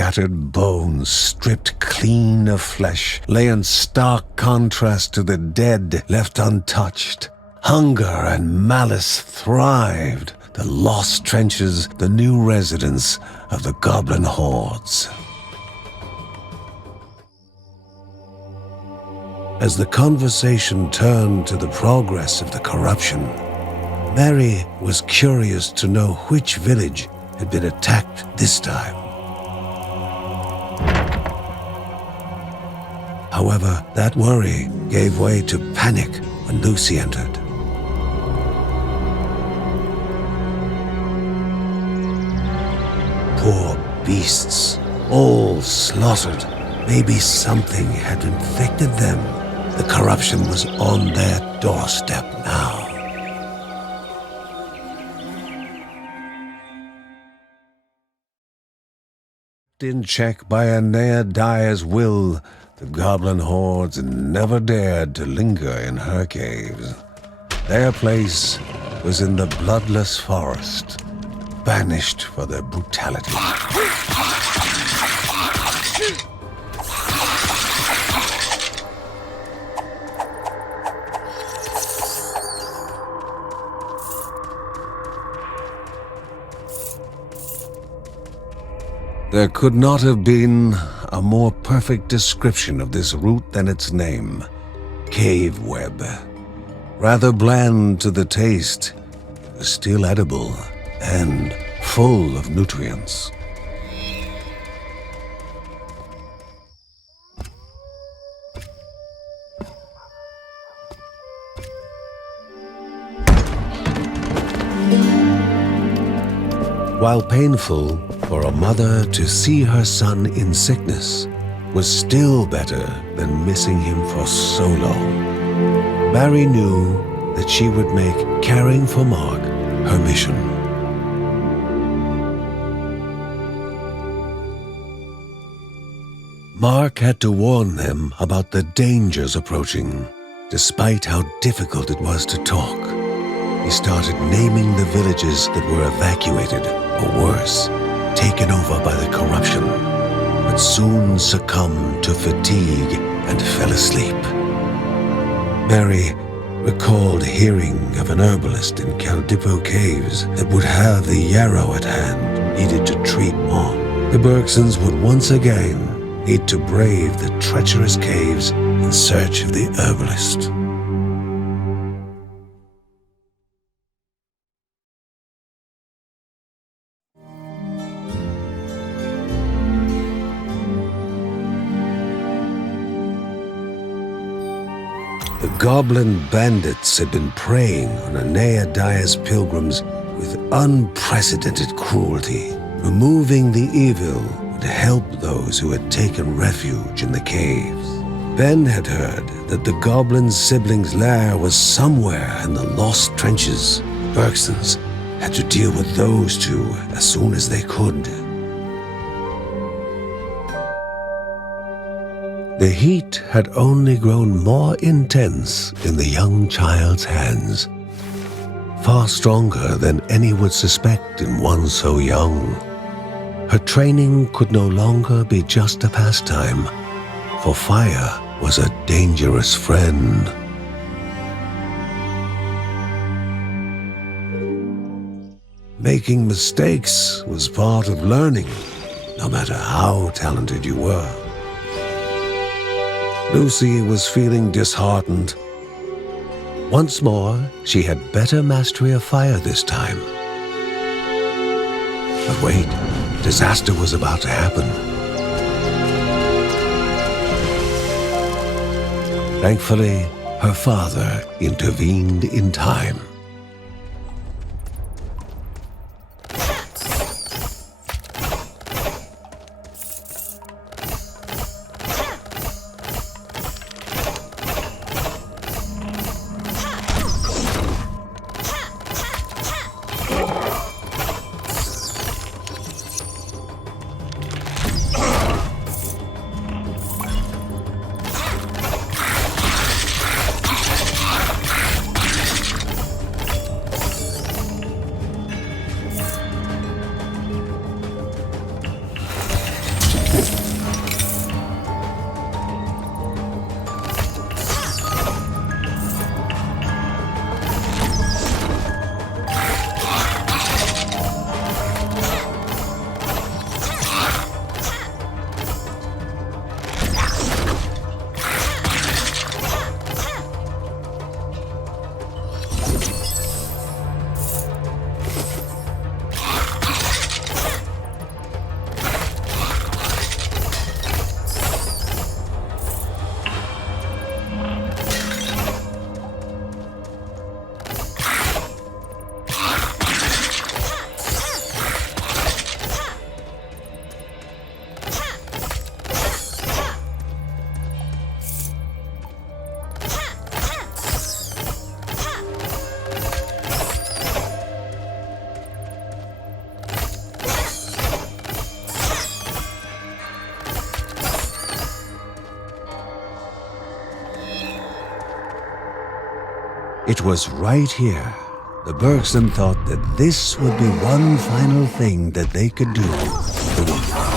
scattered bones, stripped clean of flesh, lay in stark contrast to the dead left untouched. Hunger and malice thrived, the lost trenches, the new residence of the goblin hordes. As the conversation turned to the progress of the corruption, Mary was curious to know which village had been attacked this time. However, that worry gave way to panic when Lucy entered. Poor beasts, all slaughtered. Maybe something had infected them. The corruption was on their doorstep now. In check by a ne'er-dyer's will, the goblin hordes never dared to linger in her caves. Their place was in the bloodless forest, banished for their brutality. There could not have been a more perfect description of this root than its name, cave web. Rather bland to the taste, it was still edible and full of nutrients. While painful for a mother to see her son in sickness, was still better than missing him for so long. Mary knew that she would make caring for Mark her mission. Mark had to warn them about the dangers approaching, despite how difficult it was to talk. He started naming the villages that were evacuated, or worse, taken over by the corruption, but soon succumbed to fatigue and fell asleep. Mary recalled hearing of an herbalist in Caldipo Caves that would have the yarrow at hand needed to treat Morta. The Bergsons would once again need to brave the treacherous caves in search of the herbalist. The goblin bandits had been preying on Aeneadae's pilgrims with unprecedented cruelty. Removing the evil would help those who had taken refuge in the caves. Ben had heard that the goblin's siblings' lair was somewhere in the lost trenches. Bergsons had to deal with those two as soon as they could. The heat had only grown more intense in the young child's hands, far stronger than any would suspect in one so young. Her training could no longer be just a pastime, for fire was a dangerous friend. Making mistakes was part of learning, no matter how talented you were. Lucy was feeling disheartened. Once more, she had better mastery of fire this time. But wait, disaster was about to happen. Thankfully, her father intervened in time. It was right here. The Bergson thought that this would be one final thing that they could do for the woman.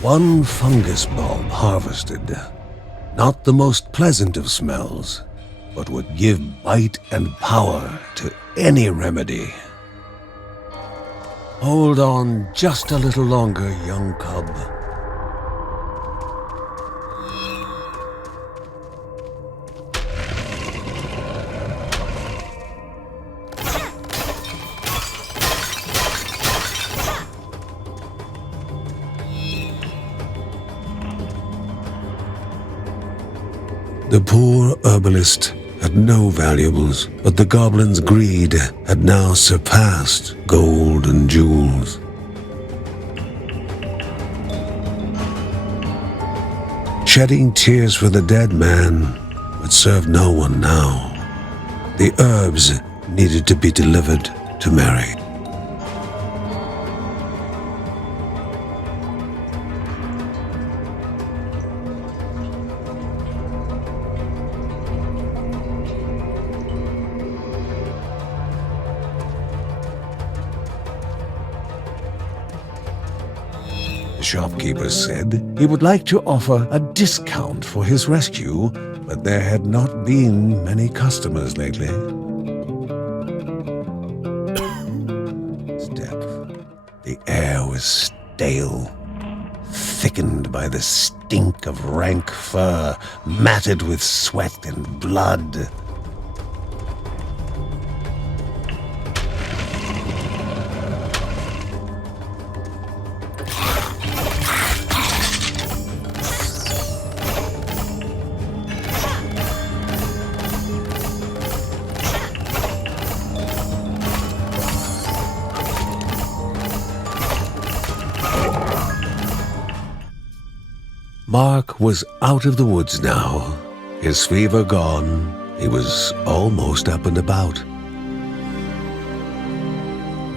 One fungus bulb harvested, not the most pleasant of smells, but would give bite and power to any remedy. Hold on just a little longer, young cub. The poor herbalist had no valuables, but the goblin's greed had now surpassed gold and jewels. Shedding tears for the dead man would serve no one now. The herbs needed to be delivered to Mary. The shopkeeper said he would like to offer a discount for his rescue, but there had not been many customers lately. Step. The air was stale, thickened by the stink of rank fur, matted with sweat and blood. Mark was out of the woods now. His fever gone, he was almost up and about.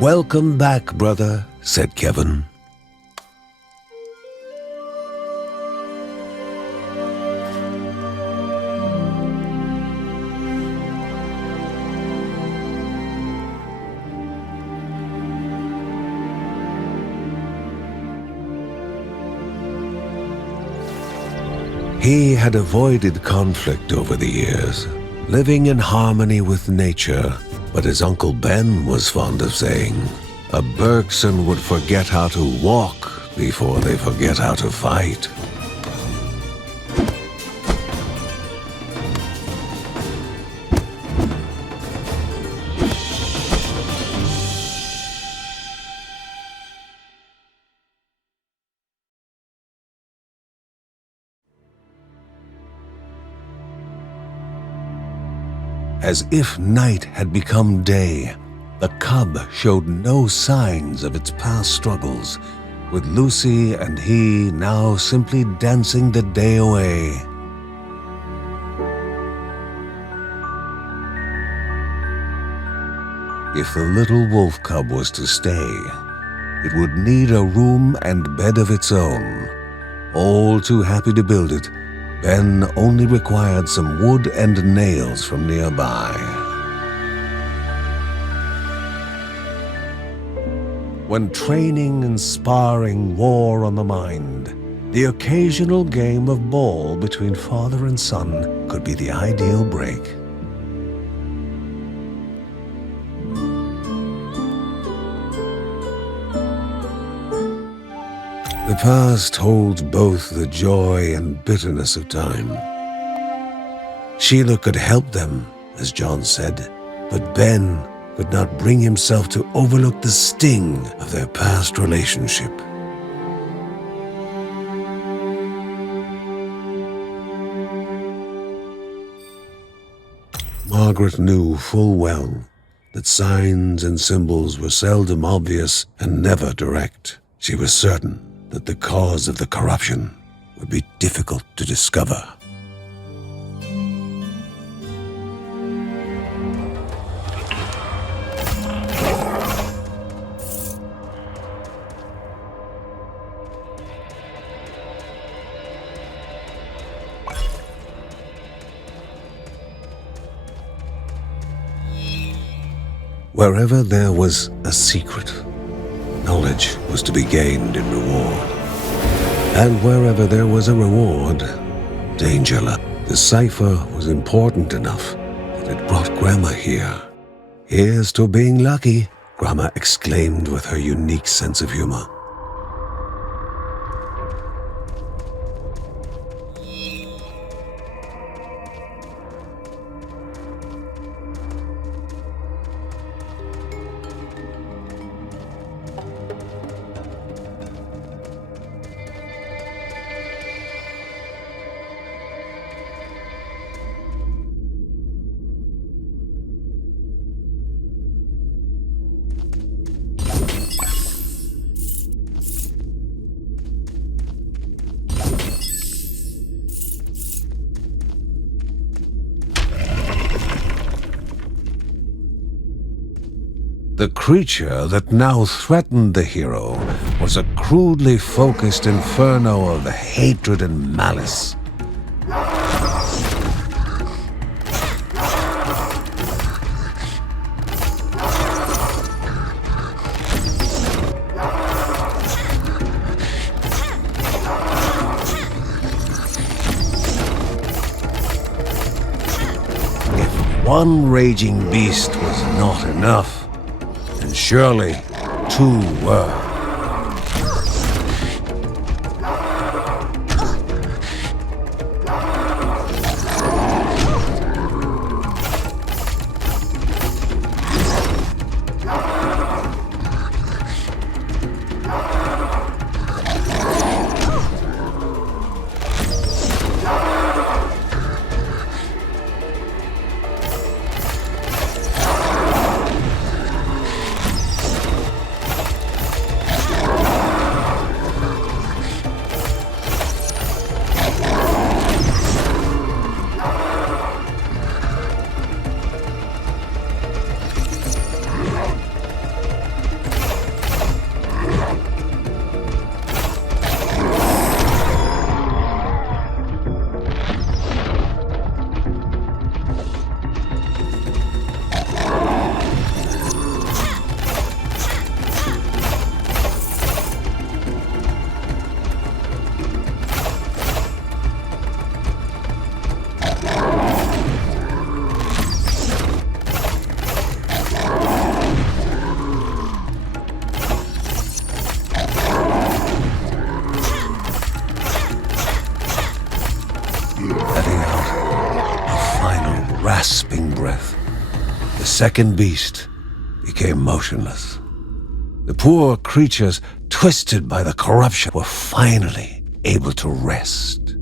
"Welcome back, brother," said Kevin. He had avoided conflict over the years, living in harmony with nature, but as Uncle Ben was fond of saying, a Bergson would forget how to walk before they forget how to fight. As if night had become day, the cub showed no signs of its past struggles, with Lucy and he now simply dancing the day away. If the little wolf cub was to stay, it would need a room and bed of its own. All too happy to build it, Ben only required some wood and nails from nearby. When training and sparring wore on the mind, the occasional game of ball between father and son could be the ideal break. The past holds both the joy and bitterness of time. Sheila could help them, as John said, but Ben could not bring himself to overlook the sting of their past relationship. Margaret knew full well that signs and symbols were seldom obvious and never direct. She was certain that the cause of the corruption would be difficult to discover. Wherever there was a secret, knowledge was to be gained in reward. And wherever there was a reward, danger lurked. The cipher was important enough that it brought Grandma here. "Here's to being lucky," Grandma exclaimed with her unique sense of humor. The creature that now threatened the hero was a crudely focused inferno of hatred and malice. If one raging beast was not enough, and surely two were. second beast became motionless. The poor creatures, twisted by the corruption, were finally able to rest.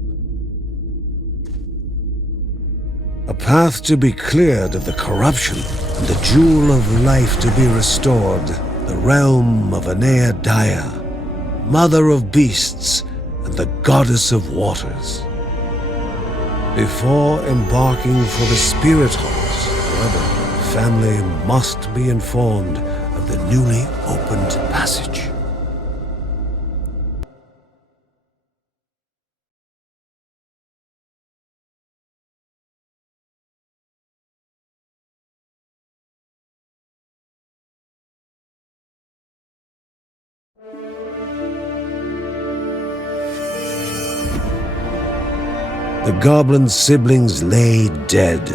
A path to be cleared of the corruption, and the jewel of life to be restored, the realm of Daya, mother of beasts and the goddess of waters. Before embarking for the spirit halls, however, the family must be informed of the newly opened passage. The goblin siblings lay dead,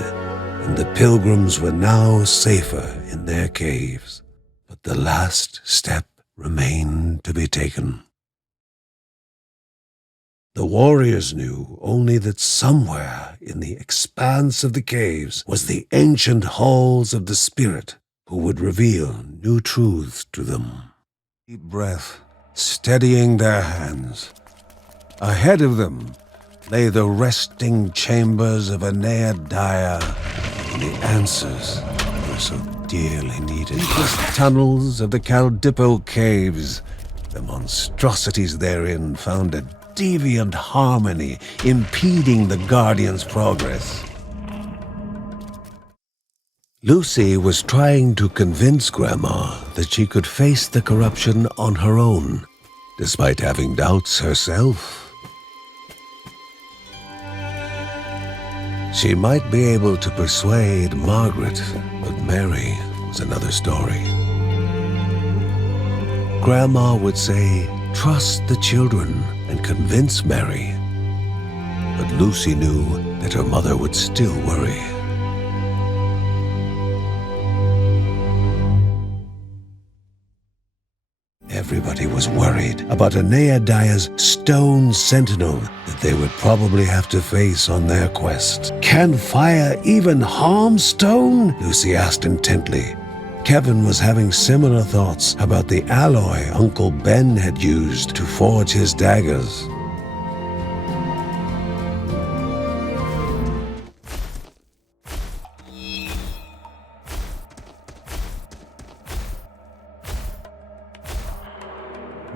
and the pilgrims were now safer in their caves. But the last step remained to be taken. The warriors knew only that somewhere in the expanse of the caves was the ancient halls of the spirit who would reveal new truths to them. Deep breath, steadying their hands. Ahead of them lay the resting chambers of Daya, and the answers were so dearly needed. Deepest tunnels of the Caldipo caves, the monstrosities therein found a deviant harmony impeding the Guardian's progress. Lucy was trying to convince Grandma that she could face the corruption on her own, despite having doubts herself. She might be able to persuade Margaret, but Mary was another story. Grandma would say, trust the children and convince Mary. But Lucy knew that her mother would still worry. Everybody was worried about Daya's stone sentinel that they would probably have to face on their quest. Can fire even harm stone? Lucy asked intently. Kevin was having similar thoughts about the alloy Uncle Ben had used to forge his daggers.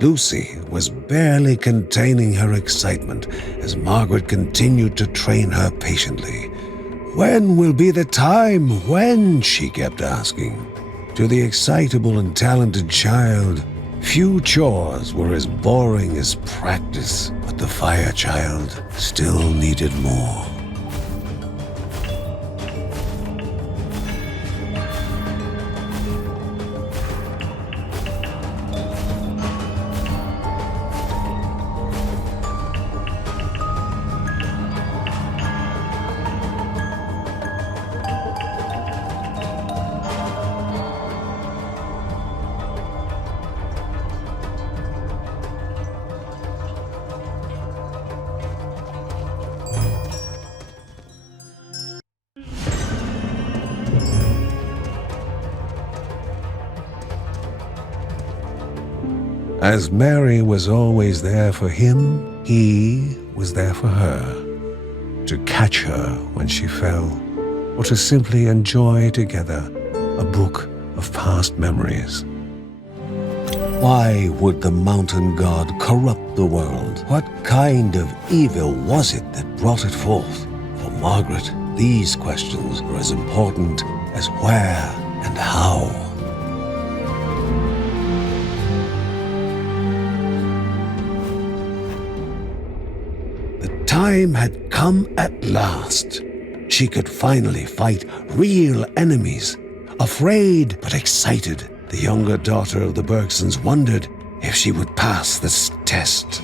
Lucy was barely containing her excitement as Margaret continued to train her patiently. When will be the time? When? She kept asking. To the excitable and talented child, few chores were as boring as practice, but the fire child still needed more. As Mary was always there for him, he was there for her. To catch her when she fell, or to simply enjoy together a book of past memories. Why would the mountain god corrupt the world? What kind of evil was it that brought it forth? For Margaret, these questions were as important as where and how. Time had come at last. She could finally fight real enemies. Afraid but excited, the younger daughter of the Bergsons wondered if she would pass this test.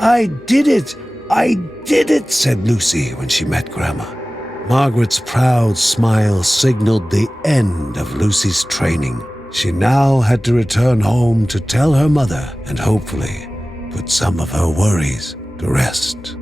"I did it! I did it!" said Lucy when she met Grandma. Margaret's proud smile signaled the end of Lucy's training. She now had to return home to tell her mother and hopefully put some of her worries to rest.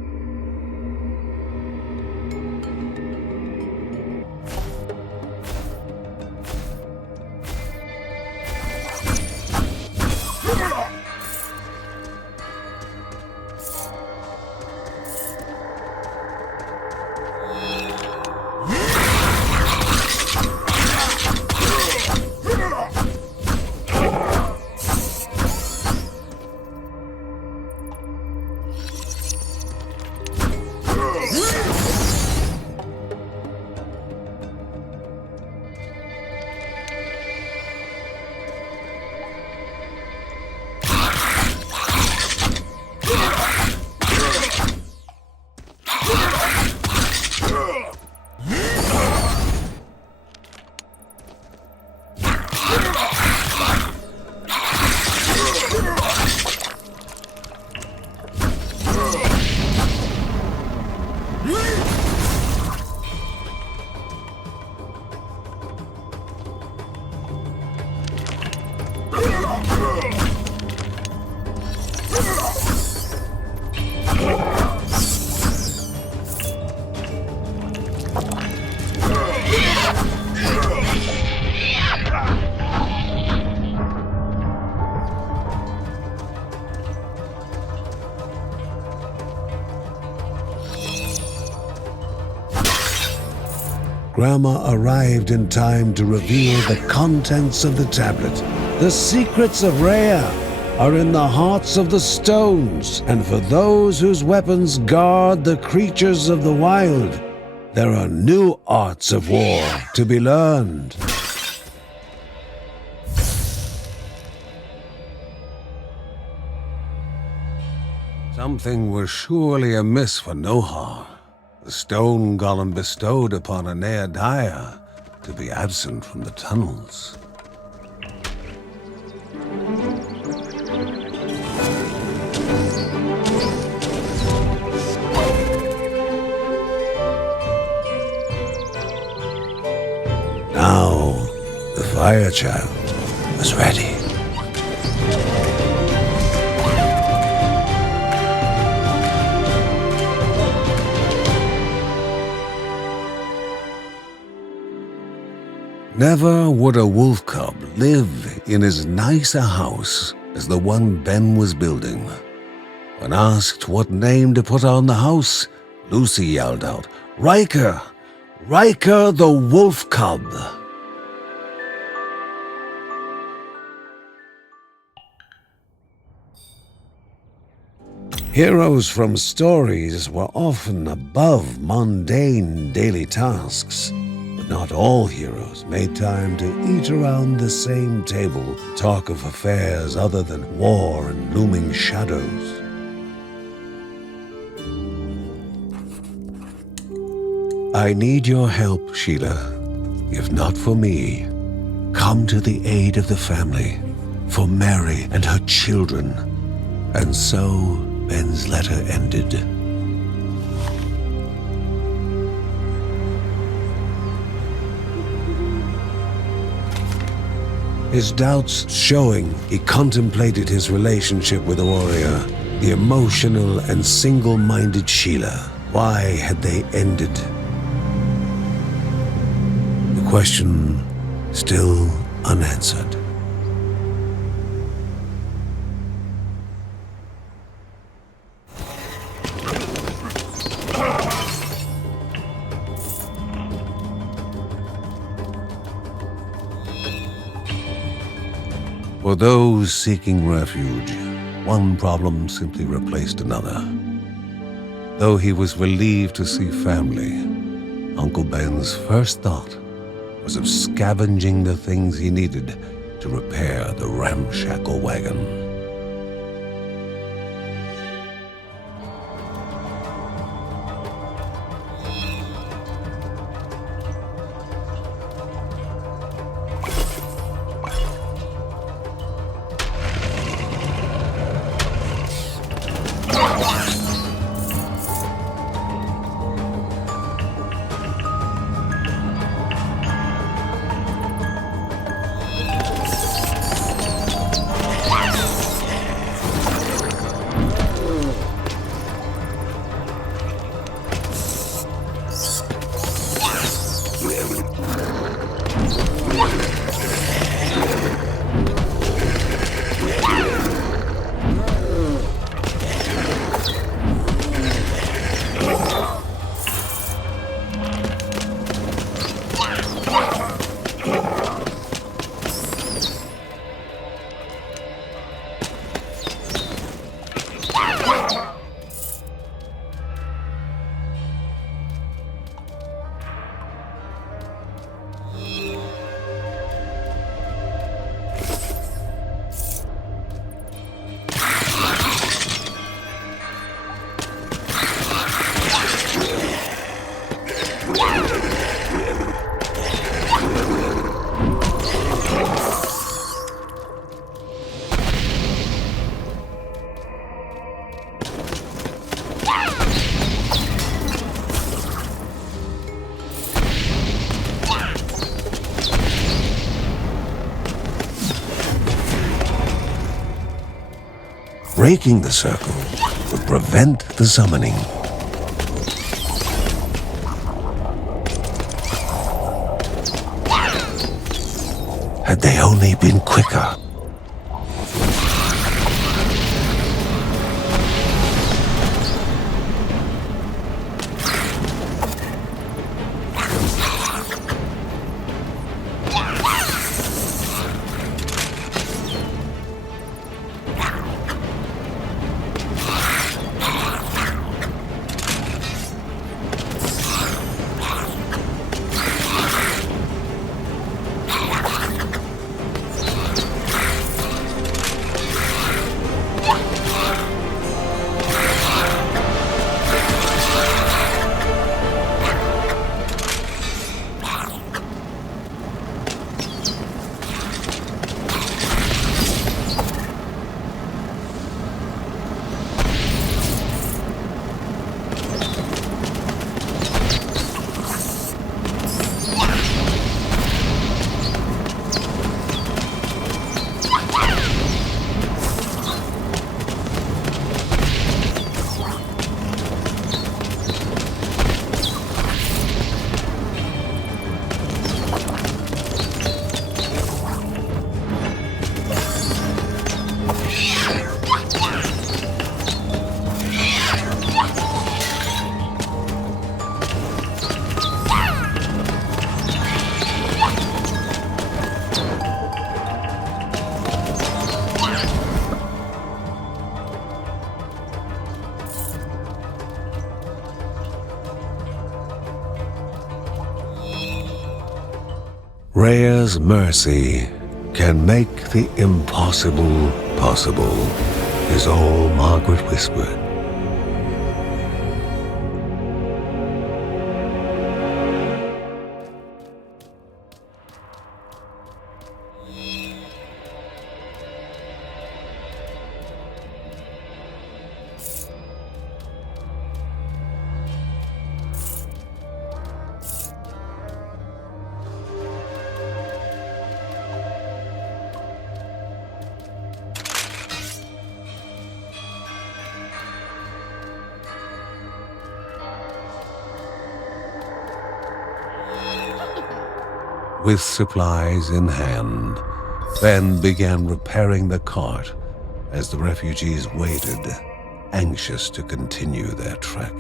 Grandma arrived in time to reveal the contents of the tablet. The secrets of Rhea are in the hearts of the stones, and for those whose weapons guard the creatures of the wild, there are new arts of war to be learned. Something was surely amiss for Nohar, the stone golem bestowed upon Aneadiah to be absent from the tunnels. Now, the fire child was ready. Never would a wolf cub live in as nice a house as the one Ben was building. When asked what name to put on the house, Lucy yelled out, "Riker! Riker the wolf cub!" Heroes from stories were often above mundane daily tasks. Not all heroes made time to eat around the same table, talk of affairs other than war and looming shadows. I need your help, Sheila. If not for me, come to the aid of the family, for Mary and her children. And so Ben's letter ended. His doubts showing, he contemplated his relationship with Aurea, the emotional and single-minded Sheila. Why had they ended? The question still unanswered. For those seeking refuge, one problem simply replaced another. Though he was relieved to see family, Uncle Ben's first thought was of scavenging the things he needed to repair the ramshackle wagon. breaking the circle would prevent the summoning. Had they only been quicker. Rhea's mercy can make the impossible possible, is all Margaret whispered. With supplies in hand, Ben began repairing the cart as the refugees waited, anxious to continue their trek.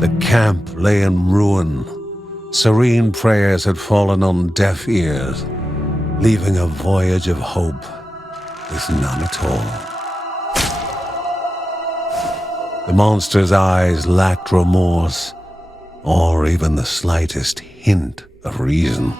The camp lay in ruin. Serene prayers had fallen on deaf ears, leaving a voyage of hope with none at all. The monster's eyes lacked remorse, or even the slightest hint of reason.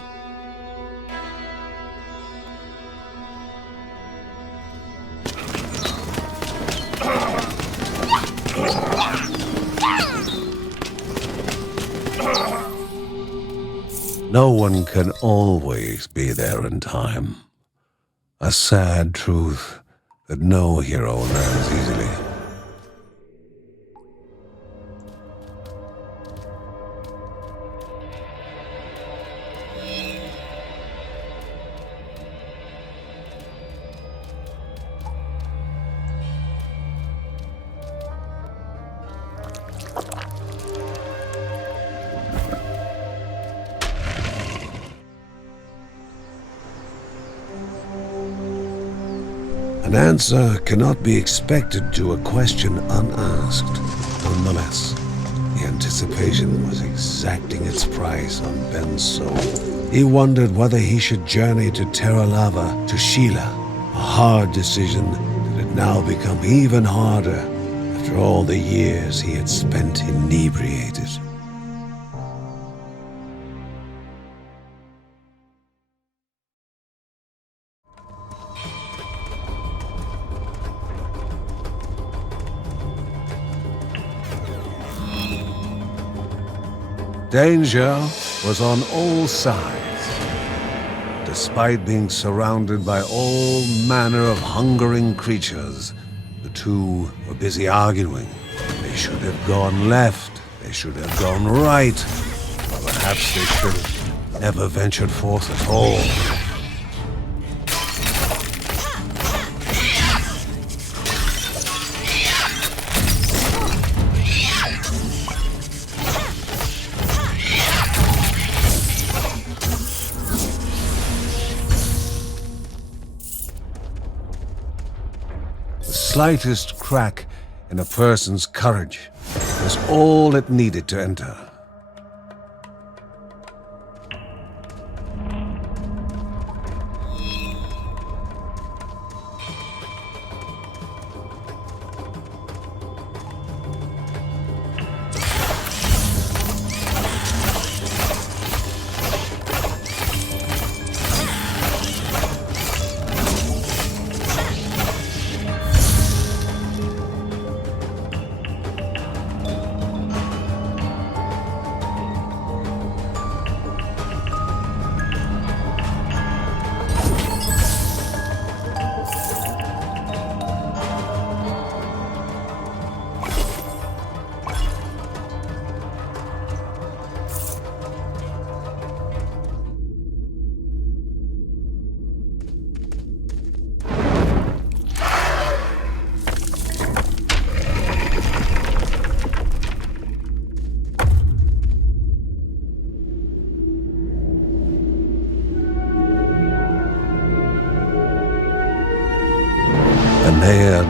No one can always be there in time. A sad truth that no hero learns easily. An answer cannot be expected to a question unasked. Nonetheless, the anticipation was exacting its price on Ben's soul. He wondered whether he should journey to Terra Lava, to Sheila, a hard decision that had now become even harder after all the years he had spent inebriated. Danger was on all sides. Despite being surrounded by all manner of hungering creatures, the two were busy arguing. They should have gone left, they should have gone right, or perhaps they should have never ventured forth at all. The slightest crack in a person's courage was all it needed to enter.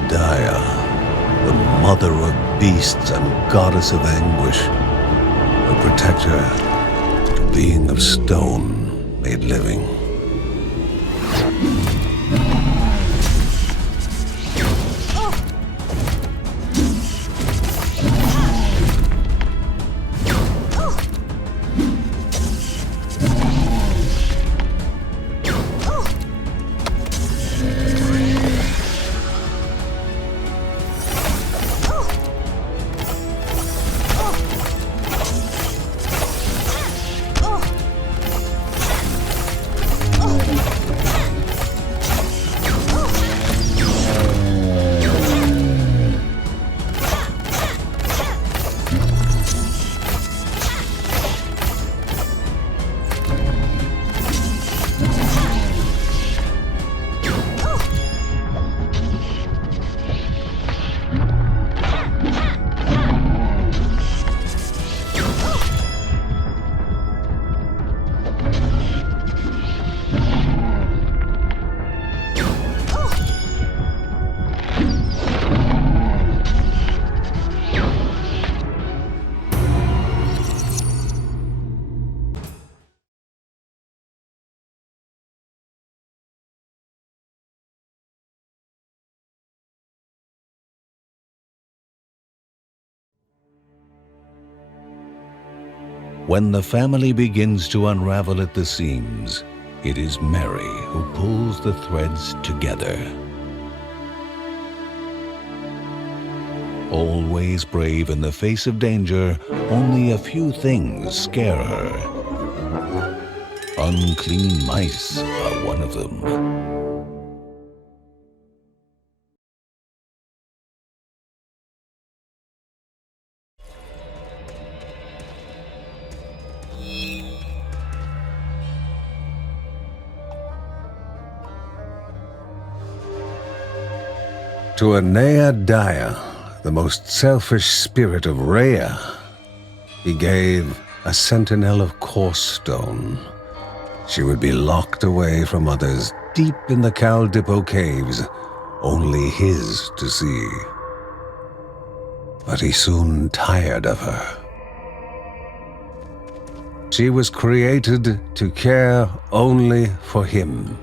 Daya, the mother of beasts and goddess of anguish, a protector, a being of stone made living. When the family begins to unravel at the seams, it is Mary who pulls the threads together. Always brave in the face of danger, only a few things scare her. Unclean mice are one of them. To Daya, the most selfish spirit of Rhea, he gave a sentinel of coarse stone. She would be locked away from others deep in the Caldipo caves, only his to see. But he soon tired of her. She was created to care only for him.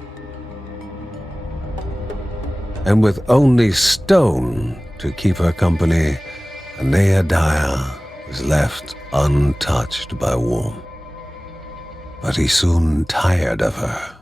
And with only stone to keep her company, Daya was left untouched by warmth. But he soon tired of her.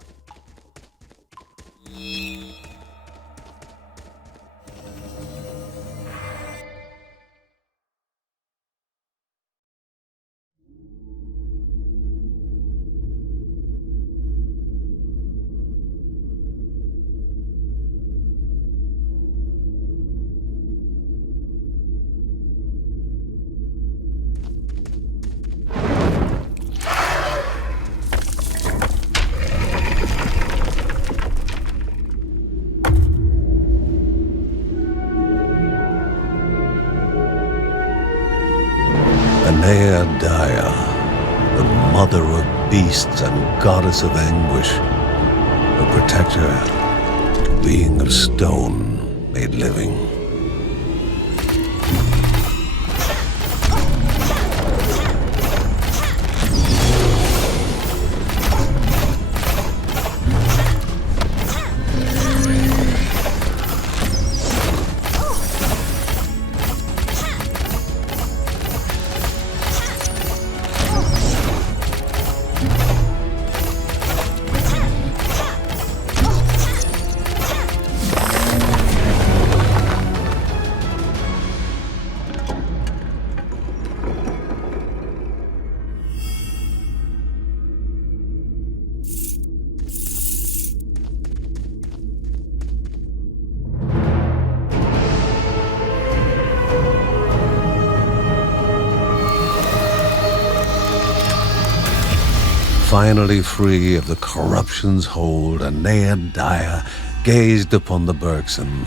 Daya, the mother of beasts and goddess of anguish, a protector, a being of stone made living. Finally free of the corruption's hold, Daya gazed upon the Bergson,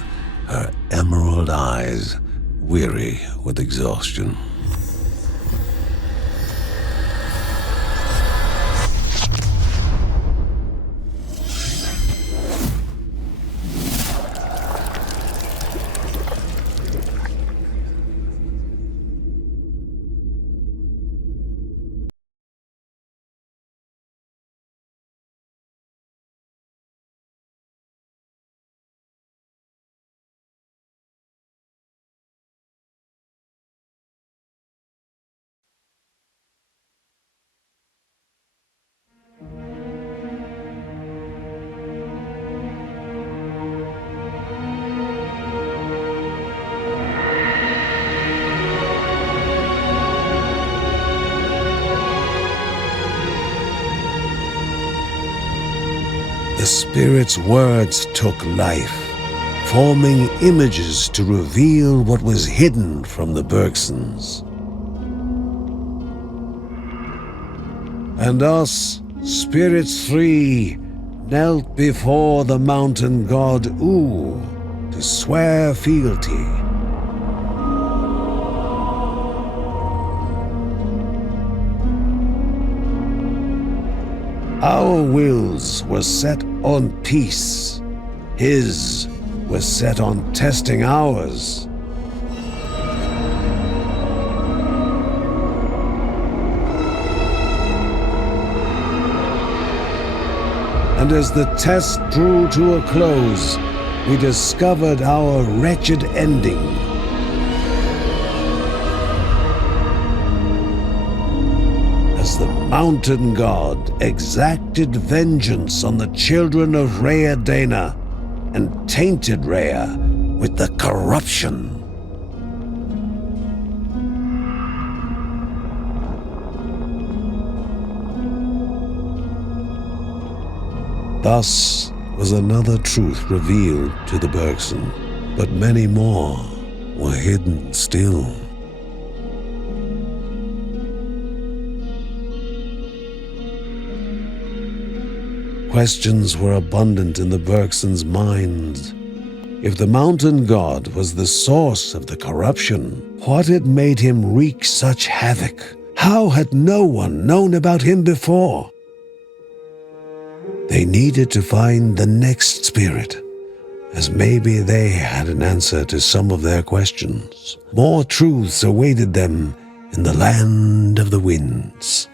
her emerald eyes weary with exhaustion. The spirit's words took life, forming images to reveal what was hidden from the Bergsons. And us, spirits three, knelt before the mountain god to swear fealty. Our wills were set on peace. His was set on testing ours. And as the test drew to a close, we discovered our wretched ending. As the mountain god exacted vengeance on the children of Dana and tainted Rhea with the corruption. Thus was another truth revealed to the Bergson, but many more were hidden still. Questions were abundant in the Bergsons' minds. If the mountain god was the source of the corruption, what had made him wreak such havoc? How had no one known about him before? They needed to find the next spirit, as maybe they had an answer to some of their questions. More truths awaited them in the land of the winds.